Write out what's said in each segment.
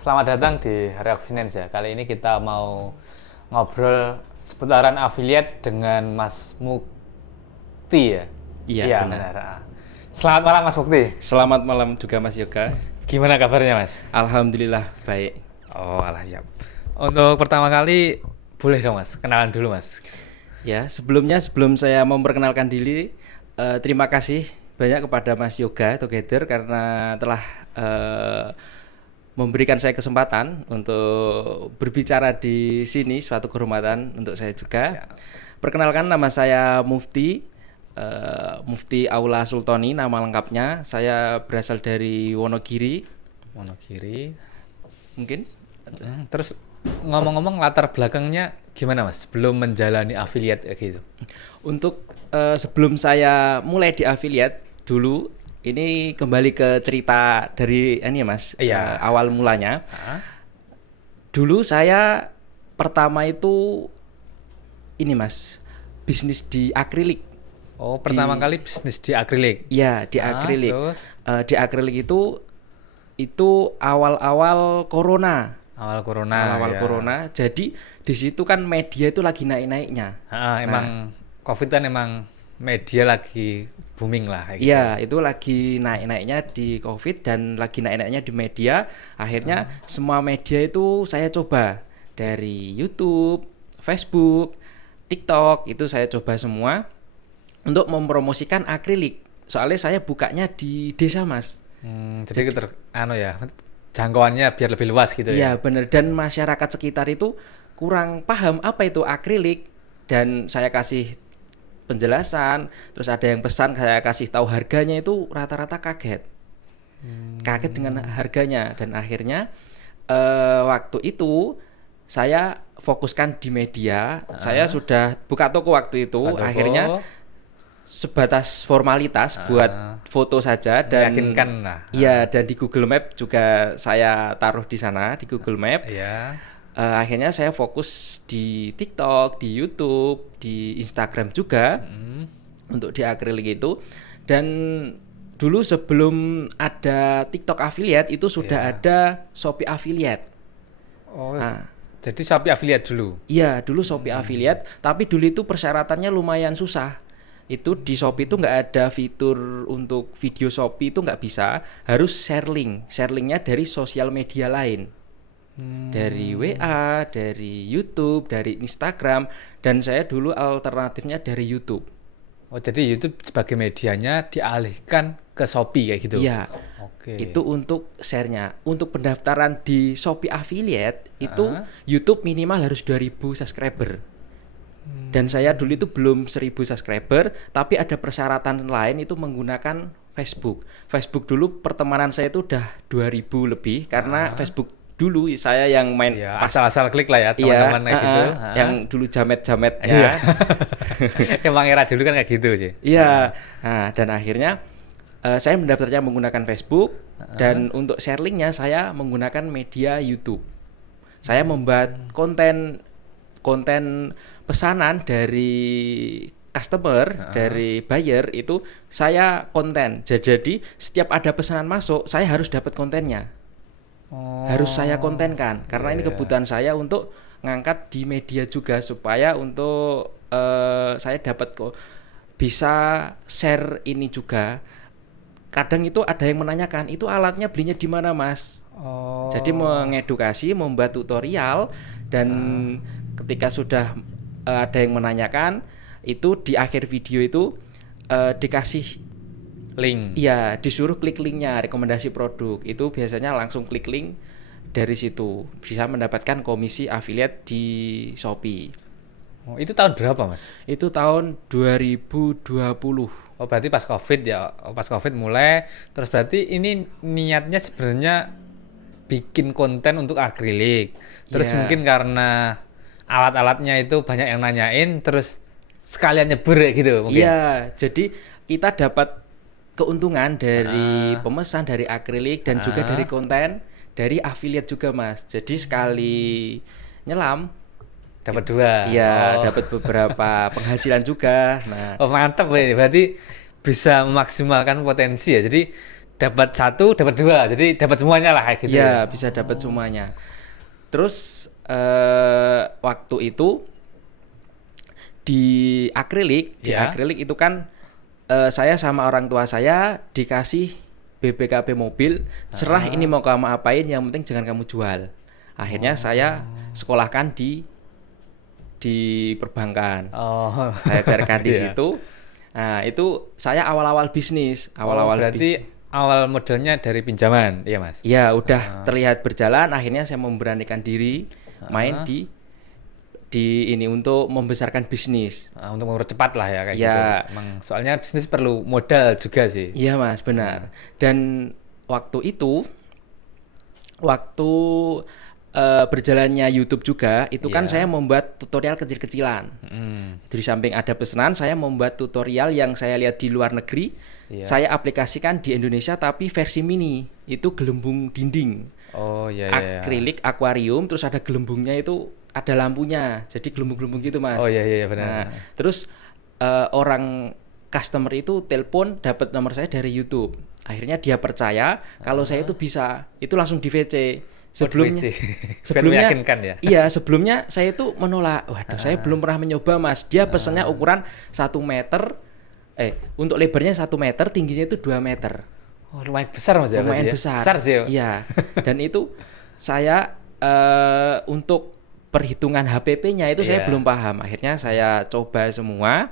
Selamat datang di Reok Finance ya. Kali ini kita mau ngobrol seputaran affiliate dengan Mas Mukti ya. Iya, benar. Selamat malam Mas Mukti. Selamat malam juga Mas Yoga. Gimana kabarnya Mas? Alhamdulillah baik. Oh, alah siap. Untuk pertama kali boleh dong Mas, kenalan dulu Mas. Ya, sebelum saya memperkenalkan diri, terima kasih banyak kepada Mas Yoga Together karena telah memberikan saya kesempatan untuk berbicara di sini, suatu kehormatan untuk saya juga. Siap. Perkenalkan, nama saya Mufti, Mufti Aula Sultoni nama lengkapnya. Saya berasal dari Wonogiri. Mungkin. Terus ngomong-ngomong latar belakangnya gimana Mas? Belum menjalani affiliate kayak gitu. Untuk sebelum saya mulai di affiliate dulu, ini kembali ke cerita dari ini Mas. Iya. Awal mulanya. Dulu saya pertama itu ini Mas, bisnis di akrilik. Oh, pertama kali bisnis di akrilik. Iya, di akrilik. Terus? Di akrilik itu awal-awal corona. Awal corona. Ya. Corona. Jadi di situ kan media itu lagi naik-naiknya. Emang COVID kan emang media lagi booming lah. Iya, itu lagi naik-naiknya di COVID dan lagi naik-naiknya di media. Akhirnya semua media itu saya coba, dari YouTube, Facebook, TikTok, itu saya coba semua untuk mempromosikan akrilik. Soalnya saya bukanya di desa, Mas. Jadi jangkauannya biar lebih luas gitu ya. Iya, benar. Dan masyarakat sekitar itu kurang paham apa itu akrilik, dan saya kasih penjelasan, terus ada yang pesan, saya kasih tahu harganya, itu rata-rata kaget dengan harganya. Dan akhirnya waktu itu saya fokuskan di media. Saya sudah buka toko waktu itu. Akhirnya sebatas formalitas buat foto saja, dan meyakinkan lah. Iya, dan di Google Map juga saya taruh di sana di Google Map. Iya. Akhirnya saya fokus di TikTok, di YouTube, di Instagram juga untuk di akrilik itu. Dan dulu sebelum ada TikTok affiliate itu sudah ada Shopee affiliate. Oh, jadi Shopee affiliate dulu? Iya, dulu Shopee affiliate, tapi dulu itu persyaratannya lumayan susah. Itu di Shopee itu nggak ada fitur untuk video Shopee, itu nggak bisa, harus share linknya dari sosial media lain. Dari WA, dari YouTube, dari Instagram, dan saya dulu alternatifnya dari YouTube. Oh, jadi YouTube sebagai medianya dialihkan ke Shopee kayak gitu? Iya. Oke. Itu untuk share-nya. Untuk pendaftaran di Shopee Affiliate itu YouTube minimal harus 2000 subscriber. Dan saya dulu itu belum 1000 subscriber, tapi ada persyaratan lain, itu menggunakan Facebook. Facebook dulu pertemanan saya itu udah 2000 lebih, karena Facebook dulu saya yang main asal-asal klik lah ya teman-teman kayak gitu. Yang dulu jamet-jametnya. Iya. Emang era dulu kan kayak gitu sih. Iya. Nah, dan akhirnya saya mendaftarnya menggunakan Facebook, dan untuk share linknya saya menggunakan media YouTube. Saya membuat konten pesanan dari customer, dari buyer, itu saya konten. Jadi setiap ada pesanan masuk, saya harus dapat kontennya. Harus saya kontenkan, karena ini kebutuhan saya untuk ngangkat di media juga, supaya untuk saya dapat bisa share ini juga. Kadang itu ada yang menanyakan, itu alatnya belinya di mana Mas? Jadi mengedukasi, membuat tutorial, dan ketika sudah ada yang menanyakan, itu di akhir video itu dikasih link. Iya, disuruh klik linknya, rekomendasi produk. Itu biasanya langsung klik link, dari situ bisa mendapatkan komisi affiliate di Shopee. Oh, itu tahun berapa Mas? Itu tahun 2020. Oh, berarti pas COVID ya. Pas COVID mulai. Terus berarti ini niatnya sebenarnya bikin konten untuk akrilik. Terus mungkin karena alat-alatnya itu banyak yang nanyain, terus sekalian nyeber gitu mungkin. Iya, jadi kita dapat keuntungan dari pemesan, dari akrilik, dan juga dari konten, dari affiliate juga Mas. Jadi sekali nyelam dapat dua. Iya, dapat beberapa penghasilan juga. Nah, mantap ini. Berarti bisa memaksimalkan potensi ya. Jadi dapat satu, dapat dua, jadi dapat semuanya lah kayak gitu. Ya, bisa dapat semuanya. Terus waktu itu di akrilik itu kan saya sama orang tua saya dikasih BPKB mobil, serah ini mau kamu apain, yang penting jangan kamu jual. Akhirnya saya sekolahkan di perbankan. Saya carikan di situ. Nah, itu saya awal-awal bisnis, berarti awal modelnya dari pinjaman, iya Mas? Ya, udah terlihat berjalan, akhirnya saya memberanikan diri main di ini untuk membesarkan bisnis. Untuk mempercepat lah ya kayak ya. gitu. Emang soalnya bisnis perlu modal juga sih. Iya Mas, benar. Dan waktu itu berjalannya YouTube juga, itu kan saya membuat tutorial kecil-kecilan. Di samping ada pesanan, saya membuat tutorial yang saya lihat di luar negeri, saya aplikasikan di Indonesia tapi versi mini, itu gelembung dinding. Akrilik akuarium, terus ada gelembungnya itu ada lampunya, jadi gelembung-gelembung gitu Mas. Iya benar. Nah, terus orang customer itu telepon dapat nomor saya dari YouTube. Akhirnya dia percaya kalau saya itu bisa, itu langsung di VC. Sebelumnya meyakinkan ya. Iya, sebelumnya saya itu menolak. Waduh, saya belum pernah mencoba Mas. Dia pesannya ukuran 1 meter, untuk lebarnya 1 meter, tingginya itu 2 meter. Lumayan besar Mas ya. Lumayan besar. Besar sih. Iya. Dan itu saya untuk perhitungan HPP-nya itu saya belum paham. Akhirnya saya coba semua.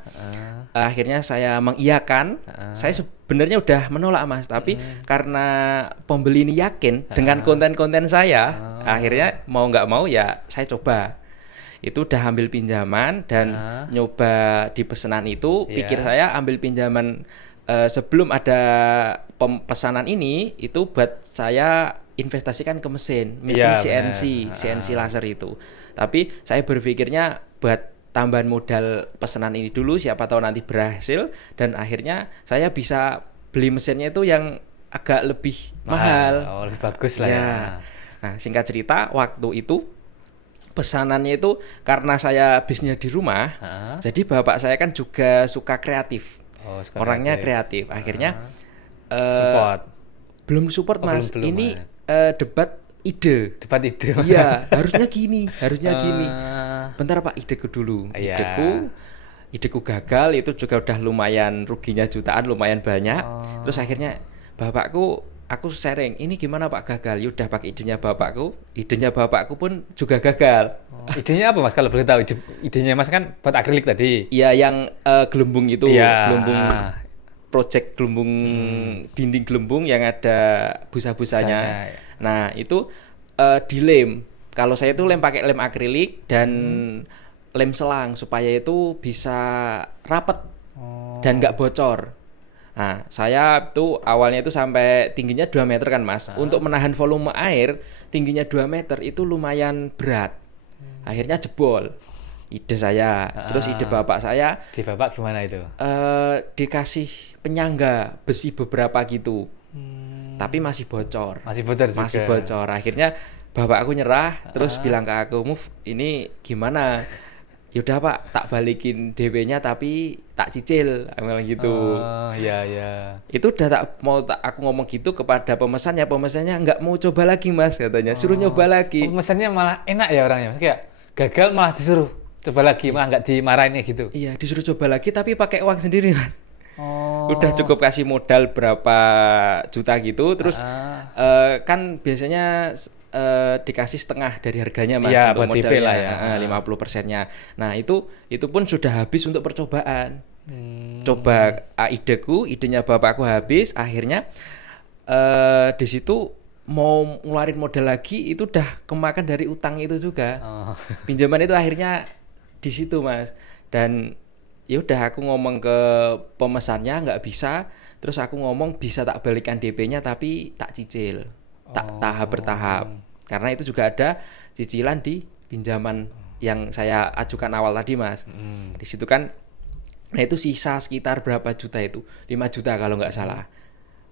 Akhirnya saya mengiyakan. Saya sebenarnya udah menolak Mas, tapi karena pembeli ini yakin dengan konten-konten saya, akhirnya mau nggak mau ya saya coba. Itu udah ambil pinjaman dan nyoba di pesanan itu. Pikir saya ambil pinjaman sebelum ada pesanan ini itu buat saya investasikan ke mesin CNC laser itu. Tapi saya berpikirnya buat tambahan modal pesanan ini dulu, siapa tahu nanti berhasil, dan akhirnya saya bisa beli mesinnya itu yang agak lebih mahal. Lebih bagus lah ya. Nah, singkat cerita, waktu itu pesanannya itu karena saya bisnisnya di rumah, jadi bapak saya kan juga suka kreatif. Orangnya kreatif. Akhirnya belum support Mas. Ini debat ide. Iya, harusnya gini. Bentar Pak, ideku dulu. Ideku gagal, itu juga udah lumayan ruginya jutaan, lumayan banyak. Terus akhirnya aku sharing, ini gimana Pak gagal? Yaudah pakai idenya bapakku pun juga gagal. Idenya apa Mas kalau boleh tahu? Idenya Mas kan buat akrilik tadi. Iya, yang gelembung itu, gelembung project gelembung dinding gelembung yang ada busa-busanya. Nah, itu dilem. Kalau saya itu pakai lem akrilik dan lem selang supaya itu bisa rapet dan nggak bocor. Nah, saya tuh awalnya itu sampai tingginya 2 meter kan Mas. Untuk menahan volume air tingginya 2 meter itu lumayan berat. Akhirnya jebol. Ide saya, terus ide bapak saya. Di bapak gimana itu? Dikasih penyangga besi beberapa gitu. Tapi masih bocor. Masih bocor. Akhirnya bapak aku nyerah, terus bilang ke aku, "Move, ini gimana?" Yaudah Pak, tak balikin DP-nya tapi tak cicil, bilang gitu. Iya. Itu udah aku ngomong gitu kepada pemesannya nggak mau coba lagi Mas, katanya. Suruh nyoba lagi. Pemesannya malah enak ya orangnya, Mas. Kayak gagal malah disuruh coba lagi, malah nggak dimarahin gitu. Iya, disuruh coba lagi tapi pakai uang sendiri Mas. Udah cukup kasih modal berapa juta gitu, terus kan biasanya dikasih setengah dari harganya Mas, untuk modalnya lah ya. 50%-nya. Nah, itu pun sudah habis untuk percobaan. Coba idenya bapakku habis, akhirnya di situ mau ngeluarin modal lagi itu udah kemakan dari utang itu juga. Pinjaman itu akhirnya di situ Mas. Dan ya udah aku ngomong ke pemesannya nggak bisa, terus aku ngomong bisa tak balikan DP-nya tapi tak cicil. Tahap bertahap, karena itu juga ada cicilan di pinjaman yang saya ajukan awal tadi Mas. Di situ kan, nah itu sisa sekitar berapa juta itu, 5 juta kalau nggak salah,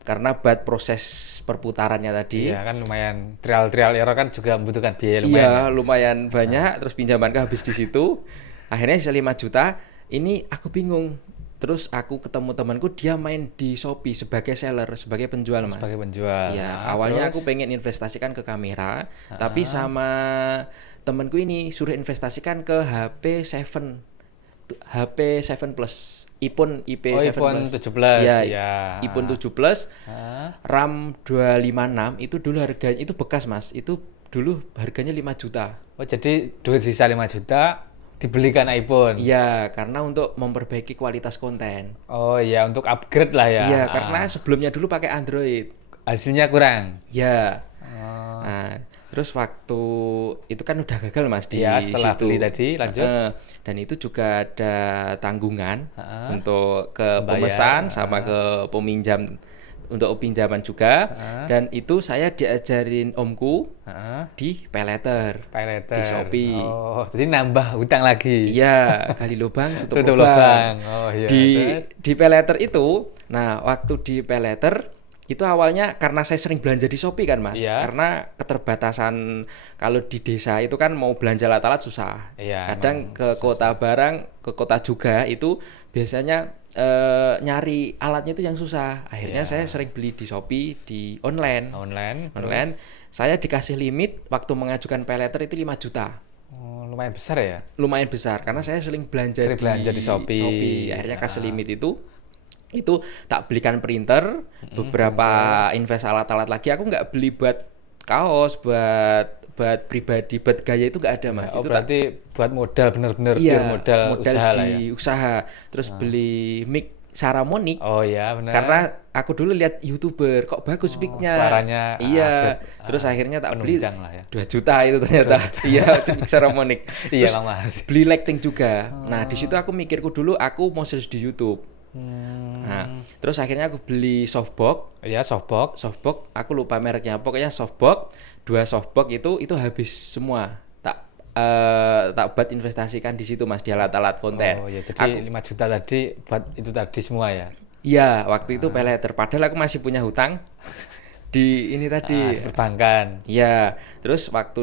karena buat proses perputarannya tadi. Iya kan lumayan, trial error kan juga membutuhkan biaya lumayan. Iya lumayan banyak, terus pinjamanku habis di situ. Akhirnya sisa 5 juta, ini aku bingung Terus aku ketemu temanku dia main di Shopee sebagai seller, sebagai penjual mas. Sebagai penjual. Ya, Nah, awalnya terus? aku pengen investasikan ke kamera, tapi sama temanku ini suruh investasikan ke HP 7 Plus, iPhone Oh, IP7 iPhone Plus. 17 Ya, ya. iPhone 7 Plus, Hah? RAM 256 itu dulu harganya itu bekas mas, itu dulu harganya 5 juta. Oh, jadi duit sisa 5 juta dibelikan iPhone. Iya, karena untuk memperbaiki kualitas konten. Oh iya, untuk upgrade lah ya. Iya, Ah. karena sebelumnya dulu pakai Android. Hasilnya kurang. Ya. Oh. Nah, terus waktu itu kan udah gagal mas di Iya, setelah situ. beli tadi, lanjut. Dan itu juga ada tanggungan Heeh. untuk ke Bayar, pemesan sama ke peminjam untuk pinjaman juga. Dan itu saya diajarin omku Heeh. di paylater. Pay later. Di Shopee. Oh, jadi nambah hutang lagi. Iya, gali lubang tutup Tutup lubang. lubang. Oh iya. Di Terus? di paylater itu, nah waktu di paylater itu awalnya karena saya sering belanja di Shopee kan mas, Iya. karena keterbatasan kalau di desa itu kan mau belanja alat-alat susah. Iya, Kadang emang ke kota barang, ke kota juga itu biasanya nyari alatnya itu yang susah. Akhirnya Iya. saya sering beli di Shopee di online. Online. Online, saya dikasih limit waktu mengajukan paylater itu 5 juta. Oh, lumayan besar ya. Lumayan besar karena saya sering belanja Sering belanja di Shopee. Akhirnya kasih limit itu tak belikan printer, beberapa invest alat-alat lagi. Aku nggak beli buat kaos, buat pribadi, buat gaya itu nggak ada mas. Oh, Itu berarti buat modal bener-bener iya, pure modal usaha lah ya. di usaha. Terus beli mic Saramonic. Oh iya, benar. Karena aku dulu lihat YouTuber kok bagus mic-nya. suaranya Iya. Afid, Terus akhirnya tak beli penunjang lah ya. 2 juta itu ternyata. Iya, mic Saramonic. Iya, Terus Bang Mas. beli lighting juga. Nah, di situ aku mikirku dulu aku mau serius di YouTube. Nah, terus akhirnya aku beli softbox. Iya, softbox. Softbox, aku lupa mereknya. Pokoknya softbox, 2 softbox itu habis semua. Tak buat investasikan di situ Mas, di alat-alat konten. Oh ya, jadi 5 juta tadi buat itu tadi semua ya. Iya, waktu itu paylater. Padahal aku masih punya hutang di ini tadi. Di perbankan. Iya, terus waktu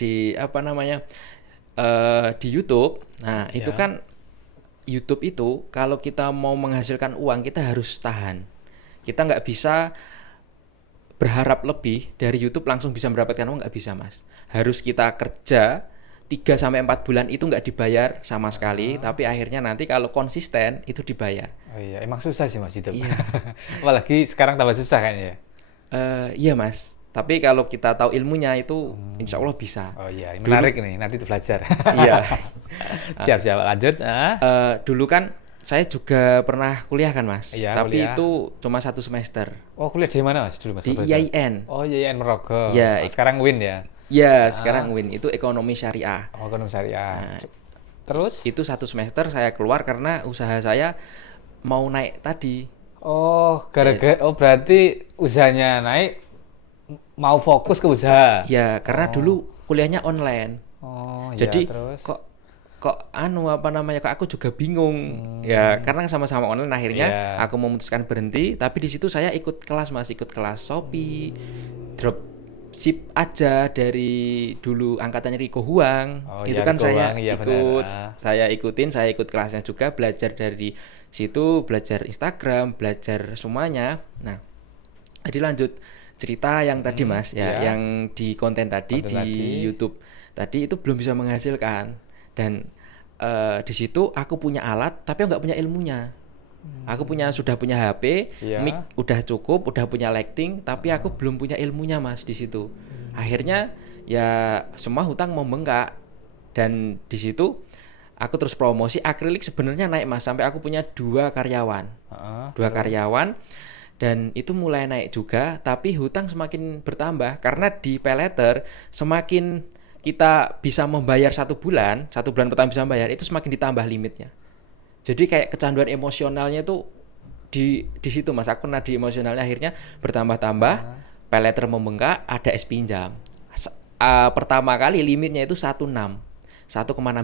di apa namanya? Di YouTube. Nah, itu Ya. kan YouTube itu kalau kita mau menghasilkan uang kita harus tahan. Kita nggak bisa berharap lebih dari YouTube langsung bisa mendapatkan uang, nggak bisa mas. Harus kita kerja 3-4 bulan itu nggak dibayar sama sekali, tapi akhirnya nanti kalau konsisten itu dibayar. Oh iya, emang susah sih mas itu. Iya. Apalagi sekarang tambah susah kayaknya ya. Iya mas, tapi kalau kita tahu ilmunya itu insya Allah bisa. Oh iya, menarik nih, nanti itu belajar. Iya. Siap-siap, lanjut. Dulu kan saya juga pernah kuliah kan mas, Iya, tapi kuliah. itu cuma 1 semester Oh, kuliah di mana mas dulu mas? di IAIN. Oh, IAIN Merogo. Iya, Sekarang Win ya. Ya sekarang Win itu ekonomi syariah. Oh, ekonomi syariah. Terus? Itu 1 semester saya keluar karena usaha saya mau naik tadi. Oh, gara-gara berarti usahanya naik mau fokus ke usaha. Ya karena dulu kuliahnya online. Oh, Jadi ya, terus. kok apa namanya kok aku juga bingung. Ya karena sama-sama online akhirnya Iya. aku memutuskan berhenti, tapi di situ saya ikut kelas Mas, ikut kelas Shopee, dropship aja dari dulu angkatannya Riko Huang. Oh, Itu iya, kan Riko saya Huang, iya, ikut, benar. saya ikut kelasnya juga, belajar dari situ, belajar Instagram, belajar semuanya. Nah, jadi lanjut cerita yang tadi Mas ya, iya. yang di konten tadi Konten di tadi. YouTube tadi itu belum bisa menghasilkan. Dan di situ aku punya alat tapi nggak punya ilmunya. Aku sudah punya HP, Iya. mic udah cukup, udah punya lighting, tapi aku belum punya ilmunya Mas di situ. Akhirnya ya semua hutang membengkak, dan di situ aku terus promosi akrilik sebenarnya naik Mas, sampai aku punya 2 karyawan. Heeh, 2 karyawan, dan itu mulai naik juga, tapi hutang semakin bertambah karena di paylater semakin kita bisa membayar 1 bulan pertama bisa membayar, itu semakin ditambah limitnya. Jadi kayak kecanduan emosionalnya tuh di situ Mas. Aku nadi emosionalnya akhirnya bertambah-tambah, paylater membengkak, ada es pinjam. Pertama kali limitnya itu 1,6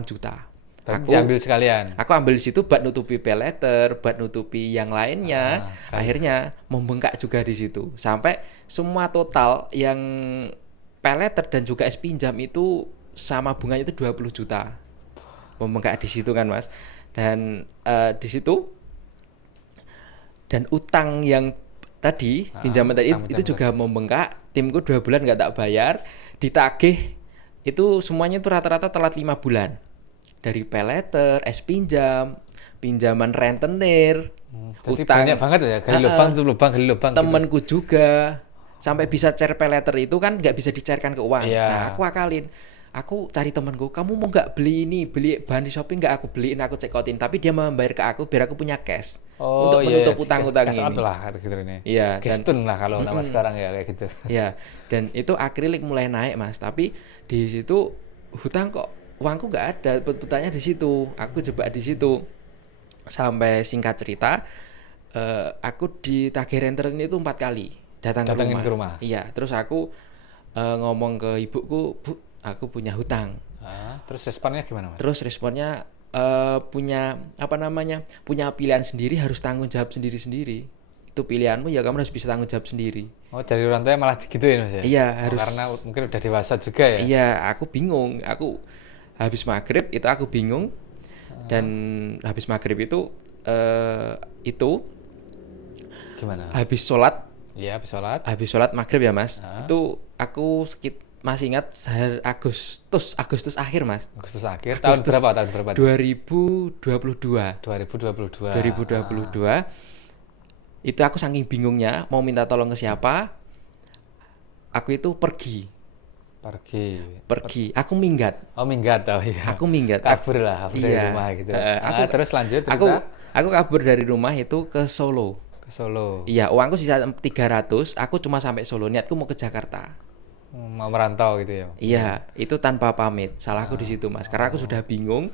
juta. Berarti diambil sekalian. Aku ambil di situ buat nutupi paylater, buat nutupi yang lainnya. Akhirnya membengkak juga di situ. Sampai semua total yang paylater dan juga es pinjam itu sama bunganya itu 20 juta. Membengkak di situ kan Mas. Dan di situ dan utang yang tadi pinjaman tadi itu juga membengkak. Timku 2 bulan nggak tak bayar, ditagih itu semuanya itu rata-rata telat 5 bulan. Dari pay letter, pinjam, pinjaman rentenir, Jadi utang banyak banget ya, gali lubang tutup lubang, gali lubang gitu. temenku juga sampai bisa share pay letter itu kan nggak bisa dicairkan ke uang. Iya. Nah aku akalin, aku cari temenku, kamu mau nggak beli ini, beli bahan di shopping nggak, aku beliin, aku check outin, tapi dia mau membayar ke aku biar aku punya cash untuk menutup utang-utang cash out ini. lah gitu ini. Iya, dan Gestun lah kalau nama sekarang ya kayak gitu. ya, dan itu akrilik mulai naik mas, tapi di situ hutang kok uangku nggak ada, put-putannya di situ, aku jebak di situ. Sampai singkat cerita, aku ditagih rentenir itu 4 kali Datangin ke rumah. Iya, terus aku ngomong ke ibuku, Bu, aku punya hutang. Terus responnya gimana mas? Terus responnya punya apa namanya, punya pilihan sendiri, harus tanggung jawab sendiri-sendiri. Itu pilihanmu ya, kamu harus bisa tanggung jawab sendiri. Oh dari orang tua malah digituin mas ya? Iya, harus. Karena mungkin udah dewasa juga ya? Iya, aku bingung. Aku habis maghrib itu aku bingung. Dan habis maghrib itu Gimana? habis sholat. Iya habis sholat. Habis sholat maghrib ya mas. Itu aku masih ingat Agustus akhir mas. Agustus akhir. Agustus Tahun berapa? 2022. 2022. Itu aku saking bingungnya mau minta tolong ke siapa. Aku itu pergi. Aku minggat. Oh minggat, oh iya. Aku minggat. Kabur dari rumah gitu. Terus lanjut cerita. Aku kabur dari rumah itu ke Solo. Ke Solo. Iya, uangku sisa 300. Aku cuma sampai Solo. Niatku mau ke Jakarta. Mau merantau gitu ya? Iya, itu tanpa pamit. Salahku di situ mas. Karena aku sudah bingung.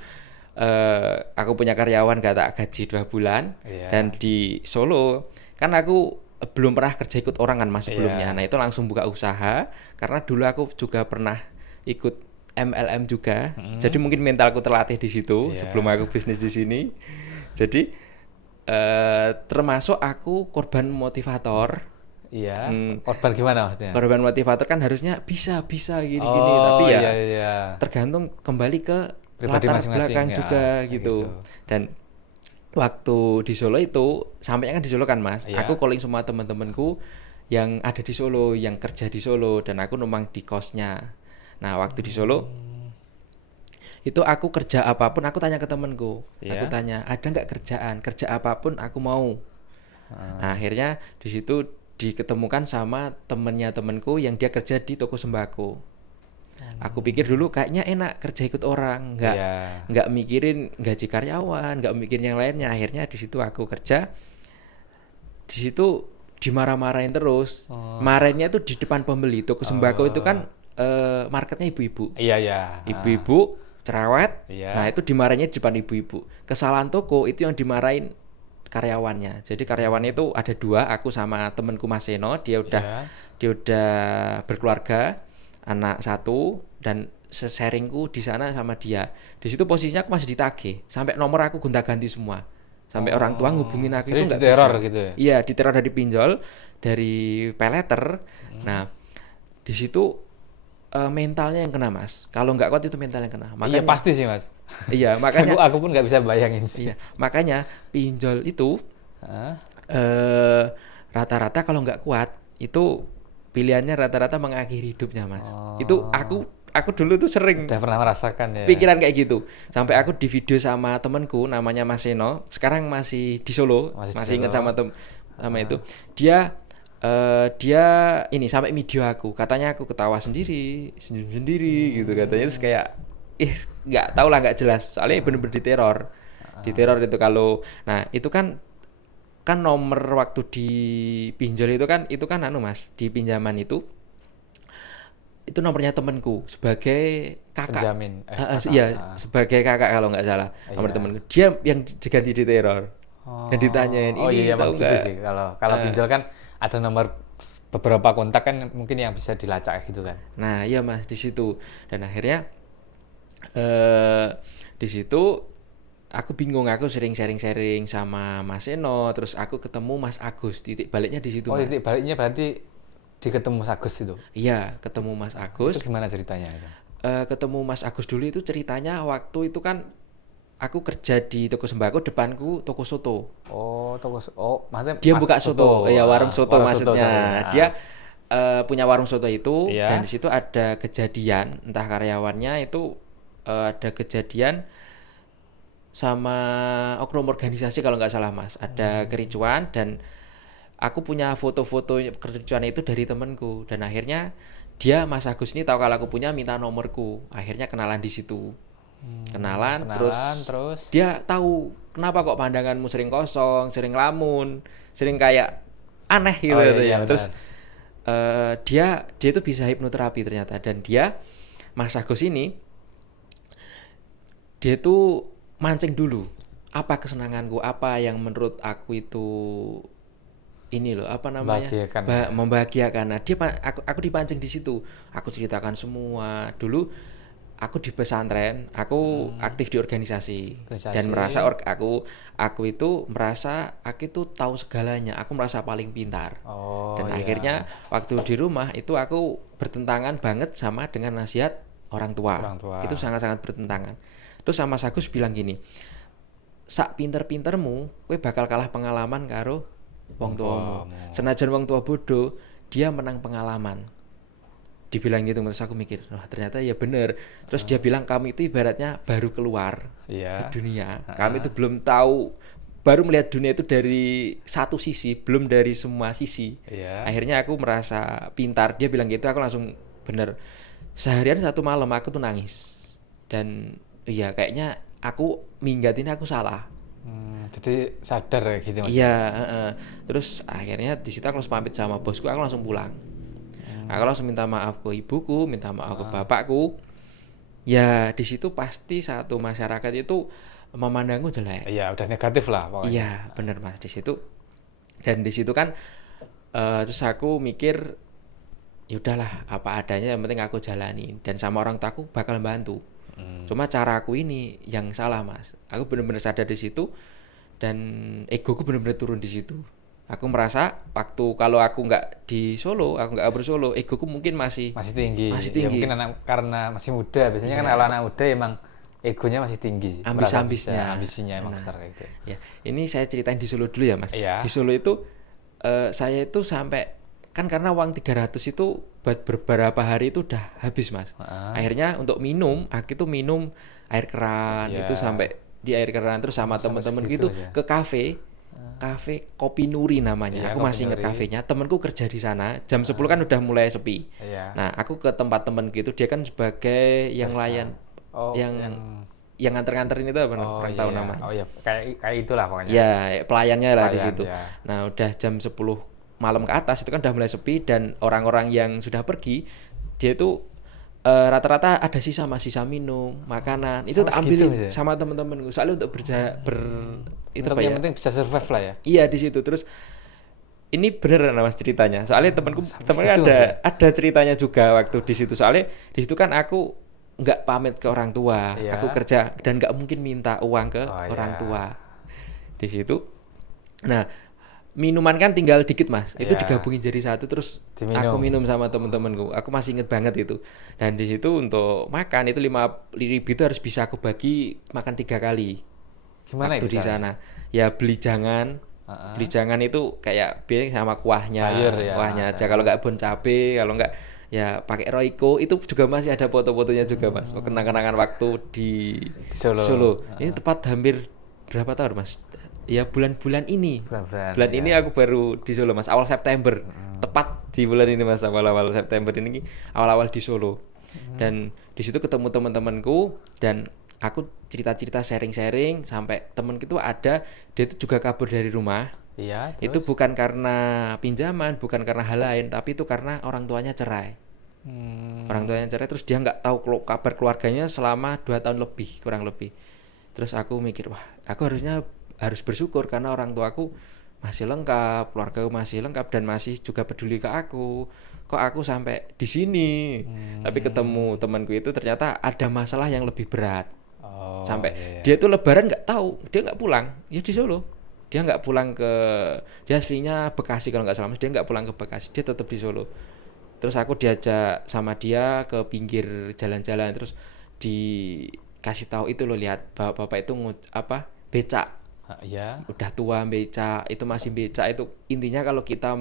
Aku punya karyawan gak tak gaji 2 bulan. Dan di Solo kan aku belum pernah kerja ikut orang kan mas sebelumnya. Nah itu langsung buka usaha. Karena dulu aku juga pernah ikut MLM juga. Jadi mungkin mentalku terlatih di situ sebelum aku bisnis di sini. Jadi termasuk aku korban motivator. Iya. Korban gimana maksudnya? Korban motivator kan harusnya bisa gini, tapi ya tergantung kembali ke pribadi latar masing-masing belakang ya, juga gitu. Dan waktu di Solo itu, sampainya kan di Solo kan mas, aku calling semua teman-temanku yang ada di Solo, yang kerja di Solo, dan aku numpang di kosnya. Nah waktu di Solo itu aku kerja apapun, aku tanya ke temanku, aku tanya ada nggak kerja apapun aku mau. Nah, akhirnya di situ diketemukan sama temenku yang dia kerja di toko sembako. Aku pikir dulu kayaknya enak kerja ikut orang, nggak mikirin gaji karyawan, nggak mikirin yang lainnya. Akhirnya di situ aku kerja, di situ dimarah-marahin terus. Marahnya itu di depan pembeli. Toko sembako itu kan marketnya ibu-ibu. Iya. Ibu-ibu cerewet. Nah itu dimarahinnya di depan ibu-ibu. Kesalahan toko itu yang dimarahin karyawannya. Jadi karyawannya itu ada 2, aku sama temanku Mas Seno. Dia udah berkeluarga, anak 1, dan sharingku di sana sama dia. Di situ posisinya aku masih ditagih, sampai nomor aku gonta-ganti semua. Sampai orang tua ngubungin aku itu nggak bisa. Diteror gitu ya? Iya, diteror dari pinjol, dari pay letter. Nah, di situ mentalnya yang kena mas. Kalau nggak kuat itu mental yang kena. Makanya, iya pasti sih mas. Iya makanya. aku pun nggak bisa bayangin sih. Iya, makanya pinjol itu rata-rata kalau nggak kuat itu pilihannya rata-rata mengakhiri hidupnya mas. Itu aku dulu tuh sering. Udah pernah merasakan ya. Pikiran kayak gitu. Sampai aku di video sama temanku namanya Mas Seno. Sekarang masih di Solo. Masih ingat sama itu. Dia ini sampai video aku, katanya aku ketawa sendiri, senyum sendiri gitu katanya. Terus kayak nggak tahu lah, nggak jelas, soalnya bener-bener diteror itu. Kalau nah itu kan nomor waktu di pinjol itu kan anu mas, di pinjaman itu nomornya temanku sebagai kakak. Penjamin. Iya, sebagai kakak kalau nggak salah. Nomor temanku, dia yang ganti diteror. Yang ditanyain ini tahu gitu sih. Kalau pinjol kan ada nomor beberapa kontak kan mungkin yang bisa dilacak gitu kan. Nah iya mas, di situ. Dan akhirnya di situ aku bingung, aku sering sharing sama Mas Seno, terus aku ketemu Mas Agus. Titik baliknya di situ mas. Titik baliknya berarti ketemu Mas Agus itu? Iya, ketemu Mas Agus. Itu gimana ceritanya? Ketemu Mas Agus dulu itu ceritanya waktu itu kan aku kerja di toko sembako, depanku toko soto. Maksudnya Dia Mas buka soto, ya warung soto warung soto, maksudnya. sorry. Dia punya warung soto itu, Iya. dan di situ ada kejadian, entah karyawannya itu ada kejadian sama oknum organisasi kalau nggak salah Mas, ada kericuan, dan aku punya foto-foto kericuan itu dari temenku, dan akhirnya dia Mas Agus ini tahu kalau aku punya, minta nomorku, akhirnya kenalan di situ. Kenalan, terus dia tahu kenapa kok pandanganmu sering kosong, sering lamun, sering kayak aneh gitu Oh, iya, gitu iya, ya. benar. Terus dia itu bisa hipnoterapi ternyata, dan dia Mas Agus ini dia tuh mancing dulu apa kesenanganku, apa yang menurut aku itu ini loh, apa namanya, Membahagiakan. membahagiakan. Nah aku dipancing di situ, aku ceritakan semua. Dulu aku di pesantren, aku aktif di organisasi, dan merasa aku itu merasa aku itu tahu segalanya, aku merasa paling pintar. Dan Iya. akhirnya waktu di rumah itu aku bertentangan banget sama dengan nasihat orang tua. Itu sangat-sangat bertentangan. Terus sama Mas Agus bilang gini, sak pinter-pintermu kowe bakal kalah pengalaman karo wong tuamu. Senajan wong tua bodoh, dia menang pengalaman. Dibilang gitu, terus aku mikir, wah ternyata ya bener. Terus dia bilang, kamu itu ibaratnya baru keluar ke dunia. Kami itu belum tahu, baru melihat dunia itu dari satu sisi, belum dari semua sisi. Akhirnya aku merasa pintar. Dia bilang gitu, aku langsung bener. Seharian satu malam aku tuh nangis. Dan iya kayaknya aku minggat ini aku salah. Jadi sadar ya gitu Mas. Iya, terus akhirnya di situ aku langsung pamit sama bosku, aku langsung pulang. Aku langsung minta maaf ke ibuku, minta maaf ke bapakku. Ya di situ pasti satu masyarakat itu memandangku jelek. Iya, udah negatif lah pokoknya. Iya, bener Mas, di situ. Dan di situ kan terus aku mikir, ya udahlah apa adanya, yang penting aku jalani, dan sama orang tua aku bakal bantu. Cuma cara aku ini yang salah Mas. Aku bener-bener sadar di situ, dan egoku bener-bener turun di situ. Aku merasa waktu kalau aku nggak di Solo, aku nggak bersolo, egoku mungkin masih tinggi. Ya mungkin karena masih muda. Biasanya kan kalau anak muda emang egonya masih tinggi. Ambisinya emang besar kayak gitu. Ya, ini saya ceritain di Solo dulu ya Mas. Iya. Di Solo itu saya itu sampai, kan karena uang 300 itu buat beberapa hari itu udah habis Mas. Akhirnya untuk minum, aku itu minum air keran, itu sampai di air keran, terus sama temen-temen gitu ke kafe Kopi Nuri namanya. Aku masih inget kafenya. Temenku kerja di sana. Jam 10 kan udah mulai sepi. Nah, aku ke tempat temen gitu. Dia kan sebagai yang layan, yang nganter-nganterin itu apa? Kurang tahu namanya. Oh iya, kayak itulah pokoknya. Ya, pelayannya lah di situ. Ya. Nah, udah jam 10 malam ke atas itu kan udah mulai sepi, dan orang-orang yang sudah pergi, dia itu rata-rata ada sisa minum, makanan. Itu tak ambilin sama temen-temenku. Soalnya untuk itu untuk yang penting bisa survive lah ya. Iya di situ. Terus ini bener Mas ceritanya. Soalnya temanku ada ceritanya juga waktu di situ. Soalnya di situ kan aku nggak pamit ke orang tua. Aku kerja dan nggak mungkin minta uang ke orang tua. Di situ. Nah, minuman kan tinggal dikit Mas. Itu digabungin jadi satu, terus aku minum sama temen-temenku. Aku masih inget banget itu. Dan di situ untuk makan itu 5.000 itu harus bisa aku bagi makan 3 kali. Gimana waktu di sana? Ya beli jangan. Beli jangan itu kayak biar sama kuahnya. Sayur, kuahnya aja. Kalau nggak bon cabe, kalau nggak ya pakai Royco. Itu juga masih ada foto-fotonya juga Mas. Kenang-kenangan waktu di Solo. Ini tepat hampir berapa tahun Mas? Ya bulan-bulan ini. Bulan ini aku baru di Solo Mas, awal September. Tepat di bulan ini Mas, awal-awal September ini, awal-awal di Solo. Dan di situ ketemu teman-temanku, dan aku cerita-cerita sharing-sharing sampai temenku itu ada, dia itu juga kabur dari rumah. Iya, terus? Itu bukan karena pinjaman, bukan karena hal lain, tapi itu karena orang tuanya cerai. Orang tuanya cerai, terus dia nggak tahu kabar keluarganya selama 2 tahun lebih, kurang lebih. Terus aku mikir, wah aku harus bersyukur karena orang tuaku masih lengkap, keluargaku masih lengkap, dan masih juga peduli ke aku. Kok aku sampai di sini? Tapi ketemu temanku itu ternyata ada masalah yang lebih berat. Sampai dia tuh Lebaran nggak tahu, dia nggak pulang, ya di Solo. Dia nggak pulang dia aslinya Bekasi kalau nggak salah, dia nggak pulang ke Bekasi, dia tetap di Solo. Terus aku diajak sama dia ke pinggir jalan-jalan, terus kasih tahu itu loh, lihat bapak itu becak, Ya. udah tua becak, itu masih becak, itu intinya kalau kita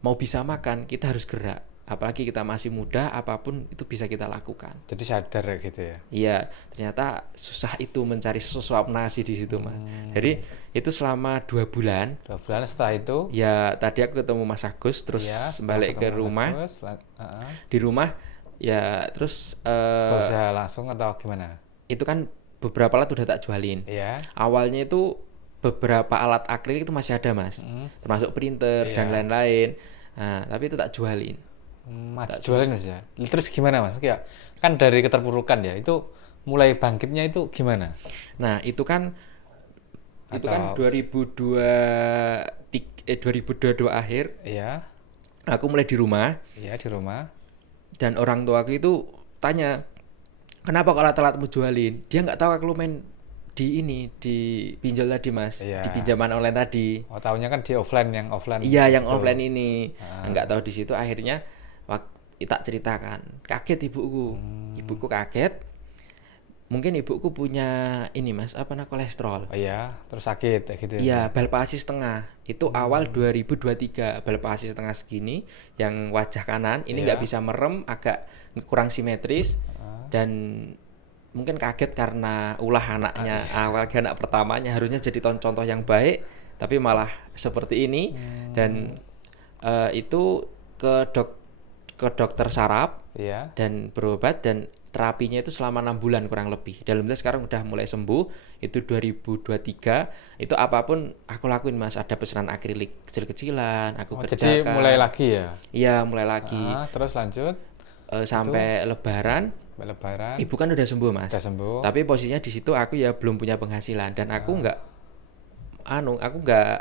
mau bisa makan kita harus gerak, apalagi kita masih muda, apapun itu bisa kita lakukan. Jadi sadar gitu ya. Iya, ternyata susah itu mencari sesuap nasi di situ mas. Jadi itu selama 2 bulan. 2 bulan setelah itu. Ya tadi aku ketemu Mas Agus, terus Ya, setelah balik ke ketemu Mas rumah. Agus, Di rumah ya terus berusaha langsung atau gimana? itu kan beberapa alat udah tak jualin. Iya. Awalnya itu beberapa alat akrilik itu masih ada mas, termasuk printer dan Iya. lain-lain. Nah, tapi itu tak jualin. Mas jualin Mas ya. Terus gimana Mas? Kayak kan dari keterpurukan ya, itu mulai bangkitnya itu gimana? Nah itu kan Atau 2022 akhir iya, aku mulai di rumah, iya di rumah. dan orang tua aku itu tanya, kenapa kalau alat-alatmu jualin? Dia nggak tahu aku main di pinjol tadi mas, Iya. di pinjaman online tadi. Oh, tahunya kan di offline, yang offline. Iya yang gitu. offline ini. Nggak tahu di situ, akhirnya tak ceritakan, kaget ibuku kaget. Mungkin ibuku punya ini mas, kolesterol. Oh iya, terus sakit kayak gitu ya. Iya, bal palsi setengah. Itu awal 2023, bal palsi setengah segini, yang wajah kanan ini nggak Iya. bisa merem, agak kurang simetris, dan mungkin kaget karena ulah anaknya, anak pertamanya harusnya jadi contoh yang baik, tapi malah seperti ini. Dan itu ke dokter saraf Iya. dan berobat, dan terapinya itu selama 6 bulan kurang lebih. Dalam sekarang udah mulai sembuh. Itu 2023. Itu apapun aku lakuin mas. Ada pesanan akrilik kecil-kecilan aku kerjakan. Jadi mulai lagi ya. Iya mulai lagi. Terus lanjut Sampai Lebaran. Lebaran. Ibu kan udah sembuh mas. Udah sembuh. Tapi posisinya di situ aku ya belum punya penghasilan, dan aku nggak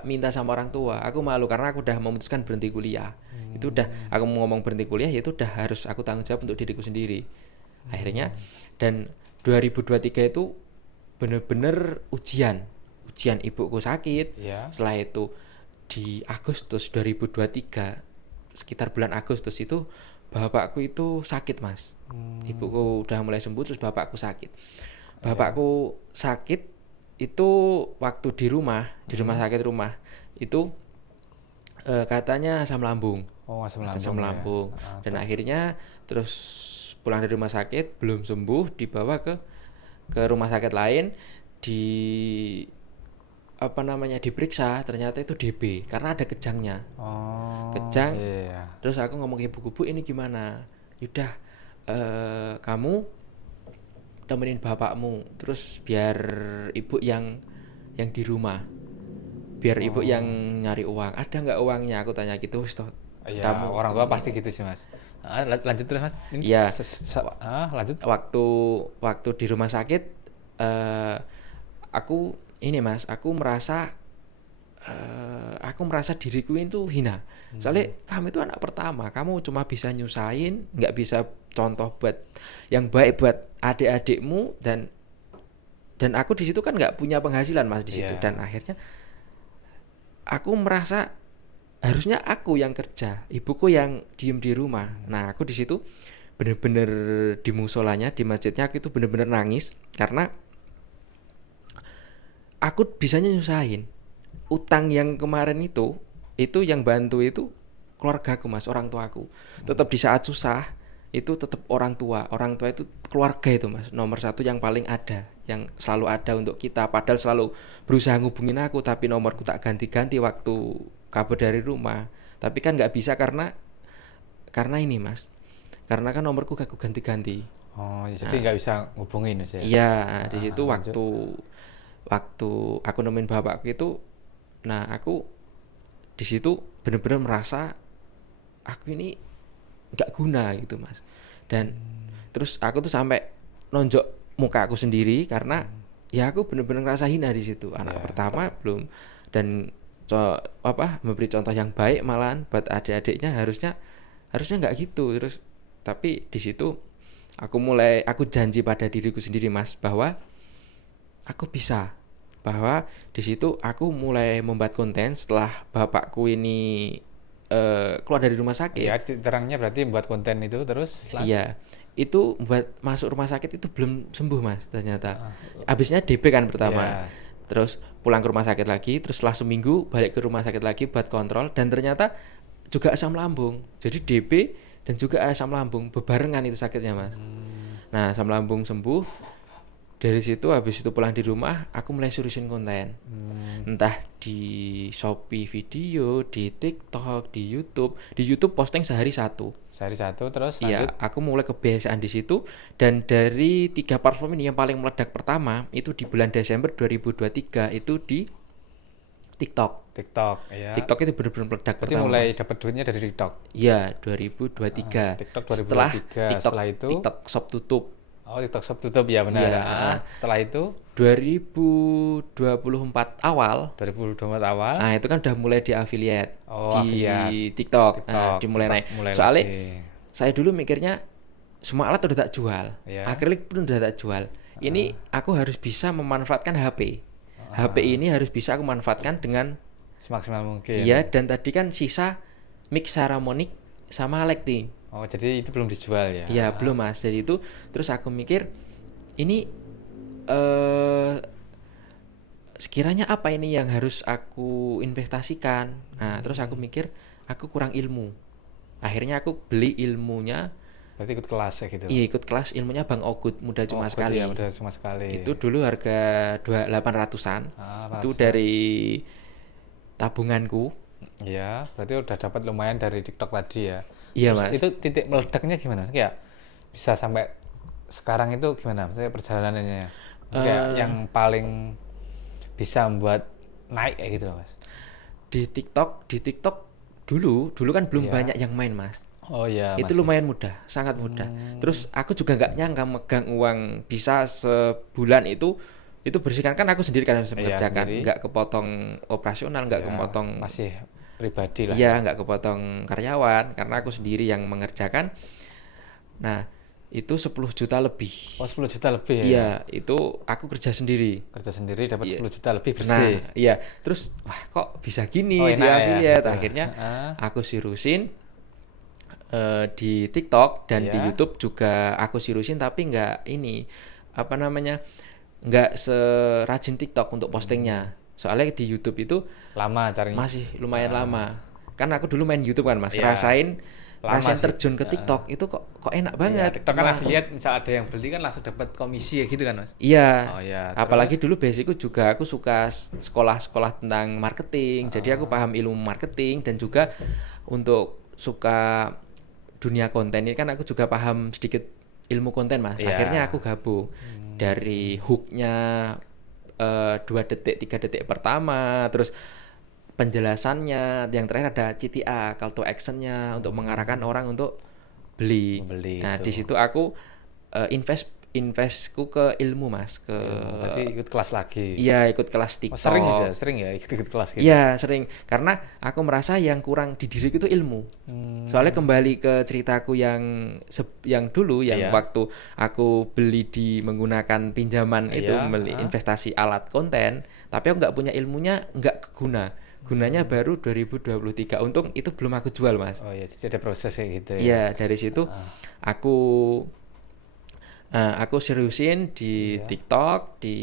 minta sama orang tua. Aku malu karena aku udah memutuskan berhenti kuliah. Itu udah aku mau ngomong berhenti kuliah, ya itu udah harus aku tanggung jawab untuk diriku sendiri. Akhirnya dan 2023 itu bener-bener ujian ibuku sakit. Iya. Setelah itu di Agustus 2023, sekitar bulan Agustus itu bapakku itu sakit mas. Ibuku udah mulai sembuh, terus bapakku sakit. Bapakku sakit itu waktu di rumah sakit itu katanya asam lambung. Oh, asam lambung. Asam lambung. Ya. Dan akhirnya terus pulang dari rumah sakit belum sembuh, dibawa ke rumah sakit lain, diperiksa, ternyata itu DB karena ada kejangnya. Kejang. Iya. Terus aku ngomong ke ibuku, Bu ini gimana? Yaudah kamu temenin bapakmu, terus biar ibu yang di rumah, biar ibu yang nyari uang. Ada nggak uangnya? Aku tanya gitu. Iya, orang tua pasti gitu sih mas. Lanjut terus mas. Iya. Lanjut. Waktu di rumah sakit, aku merasa diriku itu hina. Soalnya kamu itu anak pertama, kamu cuma bisa nyusahin, nggak bisa contoh buat yang baik buat adik-adikmu, dan aku di situ kan nggak punya penghasilan mas di situ. Dan akhirnya aku merasa harusnya aku yang kerja, ibuku yang diem di rumah. Nah aku di situ bener-bener di musolanya, di masjidnya, aku itu bener-bener nangis karena aku bisanya nyusahin. Utang yang kemarin itu yang bantu itu keluargaku mas, orang tuaku. Tetap di saat susah itu tetap orang tua itu keluarga itu mas, nomor satu yang paling ada, yang selalu ada untuk kita. Padahal selalu berusaha ngubungin aku, tapi nomorku tak ganti-ganti waktu kabar dari rumah. Tapi kan nggak bisa karena ini mas, karena kan nomorku gak aku ganti-ganti. Oh jadi nggak bisa ngubungin mas ya. Iya di situ waktu aku nemuin bapakku itu, nah aku di situ benar-benar merasa aku ini nggak guna gitu mas. Dan terus aku tuh sampai nonjok muka aku sendiri karena ya aku benar-benar ngerasa hina di situ. Anak pertama belum, dan memberi contoh yang baik malahan buat adik-adiknya, harusnya nggak gitu. Terus tapi di situ aku janji pada diriku sendiri mas, bahwa aku bisa, bahwa di situ aku mulai membuat konten setelah bapakku ini keluar dari rumah sakit. Iya, terangnya berarti buat konten itu terus. Iya, itu buat masuk rumah sakit itu belum sembuh Mas ternyata. Habisnya DB kan pertama. Iya. Terus pulang ke rumah sakit lagi, terus setelah seminggu balik ke rumah sakit lagi buat kontrol dan ternyata juga asam lambung. Jadi DB dan juga asam lambung bebarengan itu sakitnya Mas. Nah, asam lambung sembuh. Dari situ habis itu pulang di rumah, aku mulai seriusin konten. Entah di Shopee video, di TikTok, di YouTube. Di YouTube posting sehari satu. Sehari satu terus Iya, lanjut. aku mulai kebiasaan di situ dan dari 3 platform ini yang paling meledak pertama itu di bulan Desember 2023 itu di TikTok. TikTok ya. TikTok itu benar-benar meledak Berarti pertama. mulai Mas. dapat duitnya dari TikTok. Iya, 2023. TikTok Setelah 2023. TikTok, Setelah itu TikTok Shop tutup. oh TikTok Shop tutup ya benar. Iya. Setelah itu 2024 awal 2024 awal. nah itu kan udah mulai di affiliate Oh, di affiliate. TikTok, TikTok, dimulai TikTok naik. mulai Soalnya lagi. saya dulu mikirnya semua alat udah tak jual, Iya. akrilik pun udah tak jual. Ini aku harus bisa memanfaatkan HP. HP ini harus bisa aku manfaatkan dengan Semaksimal mungkin. iya dan tadi kan sisa mix harmonic sama lighting. Oh, jadi itu belum dijual ya? Iya belum Mas. Jadi itu terus aku mikir ini eh sekiranya apa ini yang harus aku investasikan. Nah, terus aku mikir aku kurang ilmu. Akhirnya aku beli ilmunya, Berarti ikut kelas ya gitu. iya ikut kelas ilmunya Bang Ogut, mudah cuma berarti sekali. Ya, udah cuma sekali. Itu dulu harga 800-an. Itu 800-an. dari tabunganku. Iya, berarti udah dapat lumayan dari TikTok tadi ya. Iya, Terus Mas. itu titik meledaknya gimana? Kayak bisa sampai sekarang itu gimana? Maksudnya perjalanannya. Kayak yang paling bisa membuat naik kayak gitu loh, Mas. Di TikTok dulu kan belum Iya. banyak yang main, Mas. Oh iya, Itu masih. lumayan mudah, sangat mudah. Terus aku juga nggak nyangka megang uang bisa sebulan itu bersihkan kan aku sendiri kan harus Iya, mengerjakan, sendiri. nggak kepotong operasional, nggak Ya, kepotong masih pribadi lah. iya nggak kepotong karyawan karena aku sendiri yang mengerjakan. Nah itu 10 juta lebih. Oh, 10 juta lebih ya. Iya itu aku kerja sendiri. Kerja sendiri dapat Iya. 10 juta lebih Nah bersih. iya terus wah kok bisa gini Oh, di enak ya, affiliate. gitu. Akhirnya Heeh. aku sirusin di TikTok dan di Iya. YouTube juga aku sirusin tapi nggak ini apa namanya nggak serajin TikTok untuk postingnya. Soalnya di YouTube itu Lama carinya. masih lumayan lama. Kan aku dulu main YouTube kan Mas, Iya. rasain Lama sih. terjun ke TikTok itu kok enak Iya, banget. TikTok kan Cuma- affiliate, misal ada yang beli kan langsung dapat komisi ya gitu kan, Mas. Iya. Oh iya, Apalagi dulu basicku juga aku suka sekolah-sekolah tentang marketing. Jadi aku paham ilmu marketing dan juga untuk suka dunia konten ini kan aku juga paham sedikit ilmu konten Mas. Iya. Akhirnya aku gabung dari hooknya 2 detik 3 detik pertama, terus penjelasannya, yang terakhir ada CTA call to actionnya untuk mengarahkan orang untuk beli. Membeli Nah itu. di situ aku investku ke ilmu Mas, ke Berarti ikut kelas lagi. iya ikut kelas Oh, TikTok. sering ya ikut kelas gitu. Iya sering karena aku merasa yang kurang di diriku itu ilmu. Soalnya kembali ke ceritaku yang dulu yang Iya. waktu aku beli di menggunakan pinjaman itu Iya, beli investasi alat konten, tapi aku nggak punya ilmunya, nggak keguna. Gunanya baru 2023. Untung itu belum aku jual Mas. Oh iya, jadi ada proses kayak gitu ya. Iya dari situ aku seriusin di TikTok, di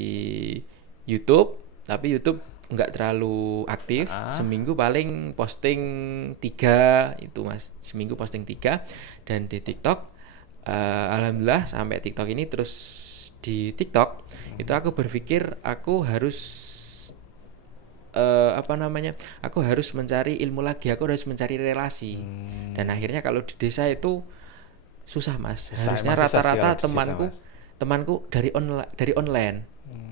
YouTube, tapi YouTube nggak terlalu aktif. Seminggu paling posting 3 itu Mas. Seminggu posting 3 dan di TikTok alhamdulillah sampai TikTok ini terus di TikTok itu aku berpikir aku harus aku harus mencari ilmu lagi, aku harus mencari relasi. Dan akhirnya kalau di desa itu susah Mas. Susah, Harusnya emang susah sih rata-rata kalau di desa, temanku dari online.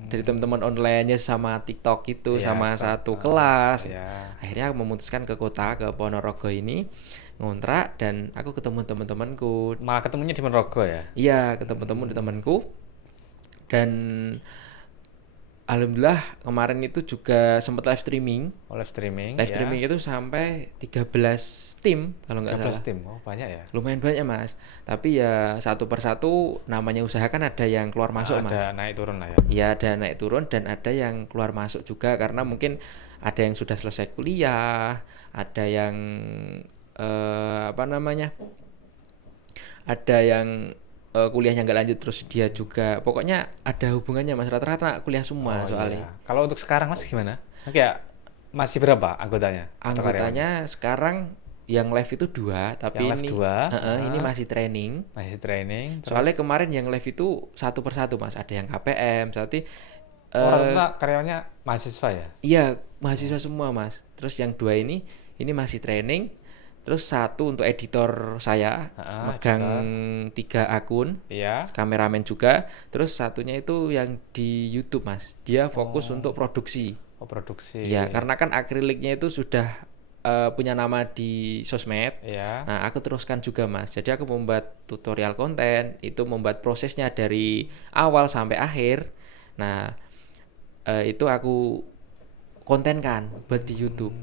Dari teman-teman online-nya sama TikTok itu Iya, sama TikTok. satu kelas. Iya. Akhirnya aku memutuskan ke kota, ke Ponorogo ini ngontrak dan aku ketemu teman-temanku. Malah ketemunya di Ponorogo ya. Iya, ketemu-temu di temanku. Dan alhamdulillah kemarin itu juga sempat live streaming. Oh, live streaming. Live ya. streaming itu sampai 13 tim kalau nggak 13 salah. tim. Oh, banyak ya. Lumayan banyak Mas. Tapi ya satu persatu namanya usaha kan ada yang keluar masuk Mas. Ada naik turun lah ya. Ya ada naik turun dan ada yang keluar masuk juga karena mungkin ada yang sudah selesai kuliah, ada yang ada yang kuliahnya nggak lanjut, terus dia juga pokoknya ada hubungannya mas, rata-rata kuliah semua soalnya. Iya. Kalau untuk sekarang Mas gimana? Kayak masih berapa anggotanya? Atau karyawannya? Anggotanya sekarang yang live itu 2, tapi Yang live ini 2, ini masih training. masih training. Soalnya kemarin yang live itu satu persatu mas, ada yang KPM, berarti rata-rata karyawannya mahasiswa ya? iya mahasiswa semua mas. Terus yang 2 ini masih training. Terus 1 untuk editor saya, megang 3 akun, Iya. kameramen juga. Terus 1-nya itu yang di YouTube mas, dia fokus untuk produksi. Oh, produksi. Ya karena kan akriliknya itu sudah punya nama di sosmed. Iya. Nah aku teruskan juga mas, jadi aku membuat tutorial konten, itu membuat prosesnya dari awal sampai akhir. Nah itu aku kontenkan buat di YouTube.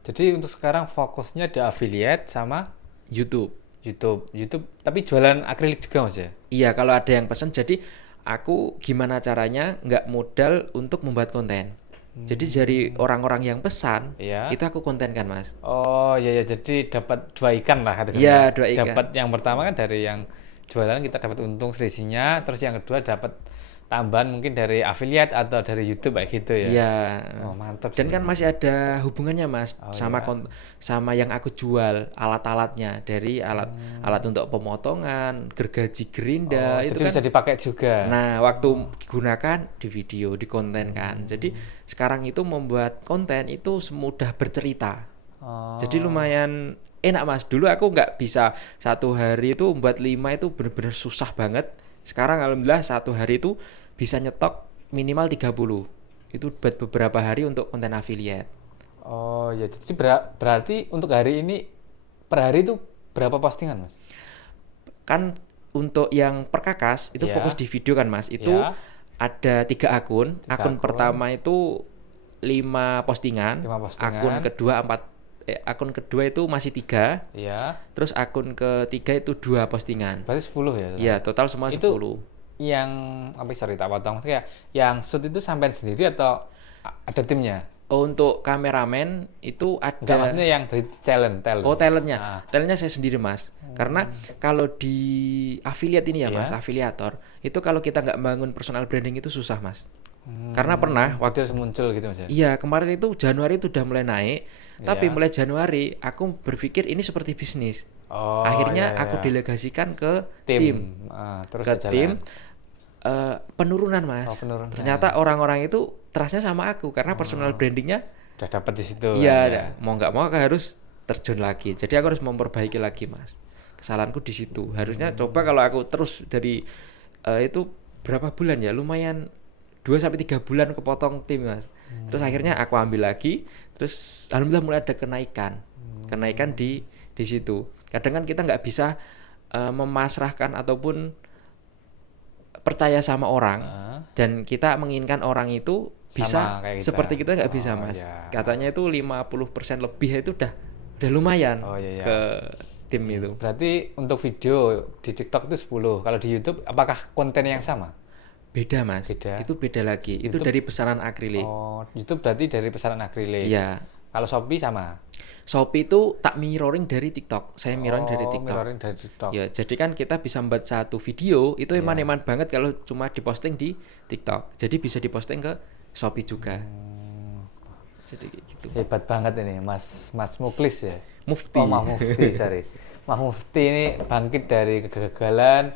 Jadi untuk sekarang fokusnya di affiliate sama YouTube. YouTube. Tapi jualan akrilik juga Mas ya? Iya kalau ada yang pesan, jadi aku gimana caranya nggak modal untuk membuat konten. Jadi dari orang-orang yang pesan, Iya. itu aku kontenkan mas. Oh iya, jadi dapat 2 ikan lah katakanlah. Iya 2 ikan. Dapat yang pertama kan dari yang jualan kita dapat untung selisihnya, terus yang kedua dapat tambahan mungkin dari affiliate atau dari YouTube kayak gitu ya. Iya. Oh, mantap Dan sih. kan masih ada hubungannya mas, sama iya. sama yang aku jual alat-alatnya, dari alat untuk pemotongan, gergaji gerinda itu jadi kan. bisa dipakai juga. Nah waktu digunakan di video, di konten kan. Jadi sekarang itu membuat konten itu semudah bercerita. Oh. Jadi lumayan enak mas. Dulu aku nggak bisa, 1 hari itu membuat 5 itu bener-bener susah banget. Sekarang alhamdulillah 1 hari itu bisa nyetok minimal 30. Itu buat beberapa hari untuk konten affiliate. Oh ya, jadi berarti untuk hari ini per hari itu berapa postingan Mas? Kan untuk yang perkakas itu Iya. fokus di video kan mas. Itu Iya. ada 3 akun. 3 Akun akun. pertama itu 5 postingan. 5 postingan. Akun kedua itu masih 3. Iya. Terus akun ketiga itu 2 postingan. Berarti 10 ya? Iya, total semua Itu 10. Yang sorry tak potong, maksudnya yang shoot itu sampean sendiri atau ada timnya? Untuk kameramen itu ada. Enggak, maksudnya yang dari talent. Oh talentnya, Ah. talentnya saya sendiri mas. Karena kalau di affiliate ini ya mas, afiliator itu kalau kita nggak bangun personal branding itu susah mas. Karena pernah Waktu itu muncul gitu Mas ya? iya kemarin itu Januari itu udah mulai naik, tapi mulai Januari aku berpikir ini seperti bisnis. Oh, Akhirnya iya, aku iya. delegasikan ke tim. Terus ke jalan. tim. Penurunan mas. Oh, penurunan. Ternyata orang-orang itu trustnya sama aku karena personal brandingnya. Udah dapat di situ. Iya, kan, ya? mau nggak mau aku harus terjun lagi. Jadi aku harus memperbaiki lagi mas. Kesalahanku di situ. Harusnya coba kalau aku terus dari itu berapa bulan ya? Lumayan 2-3 bulan kepotong tim mas. Terus akhirnya aku ambil lagi. Terus alhamdulillah mulai ada kenaikan di situ. Kadang kan kita nggak bisa memasrahkan ataupun percaya sama orang dan kita menginginkan orang itu bisa kayak kita. seperti kita nggak bisa mas. Iya. Katanya itu 50% lebih itu udah lumayan Iya. ke tim itu. Berarti untuk video di TikTok itu 10. Kalau di YouTube apakah konten yang sama? Beda mas. Beda. Itu beda lagi. Itu dari pesanan akrilik. Oh, YouTube berarti dari pesanan akrilik. Iya. Kalau Shopee sama. Shopee itu tak mirroring dari TikTok. Saya mirroring dari TikTok. Mirroring dari TikTok. Ya, jadi kan kita bisa membuat satu video itu eman-eman banget kalau cuma diposting di TikTok. Jadi bisa diposting ke Shopee juga. Jadi kayak gitu. Hebat banget ini Mas Muklis ya. Mufti. Oh, Mas Mufti, sorry. Mas Mufti ini bangkit dari kegagalan,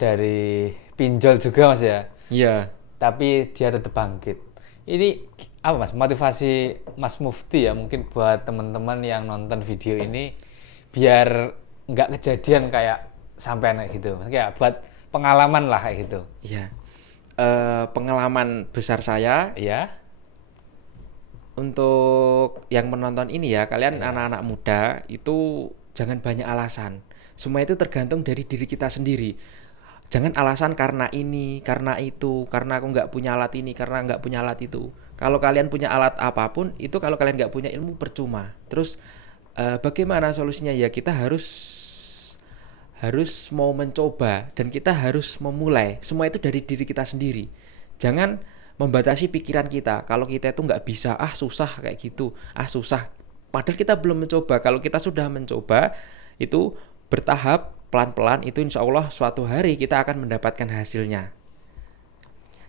dari pinjol juga Mas ya. Iya. Tapi dia tetap bangkit. Ini apa Mas, motivasi Mas Mufti ya mungkin buat teman-teman yang nonton video ini biar nggak kejadian kayak sampean kayak gitu. Maksudnya buat pengalaman lah kayak gitu. Iya. Pengalaman besar saya Iya. untuk yang menonton ini ya, kalian anak-anak muda itu jangan banyak alasan. Semua itu tergantung dari diri kita sendiri. Jangan alasan karena ini, karena itu, karena aku nggak punya alat ini, karena nggak punya alat itu. Kalau kalian punya alat apapun, itu kalau kalian nggak punya ilmu percuma. Terus bagaimana solusinya ya? Kita harus mau mencoba dan kita harus memulai. Semua itu dari diri kita sendiri. Jangan membatasi pikiran kita. Kalau kita itu nggak bisa, susah kayak gitu, susah. Padahal kita belum mencoba. Kalau kita sudah mencoba, itu bertahap, pelan-pelan itu insya Allah suatu hari kita akan mendapatkan hasilnya.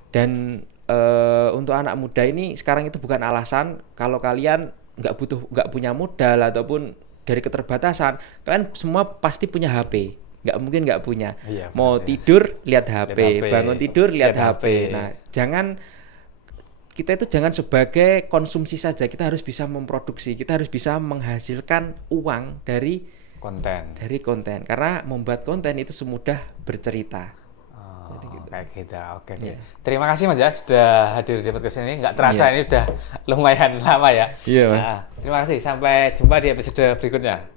Dan untuk anak muda ini sekarang itu bukan alasan kalau kalian nggak punya modal ataupun dari keterbatasan, kalian semua pasti punya HP. Nggak mungkin nggak punya. Iya, Mau benar. tidur lihat HP, Lihat HP, bangun tidur lihat lihat HP. HP. Nah, kita itu jangan sebagai konsumsi saja, kita harus bisa memproduksi, kita harus bisa menghasilkan uang dari konten. Karena membuat konten itu semudah bercerita. Oh, Jadi gitu. kayak gitu. Oke. Iya. Terima kasih Mas ya sudah hadir di podcast ini. Nggak terasa Iya. ini udah lumayan lama ya. Iya, Mas. Nah, terima kasih. Sampai jumpa di episode berikutnya.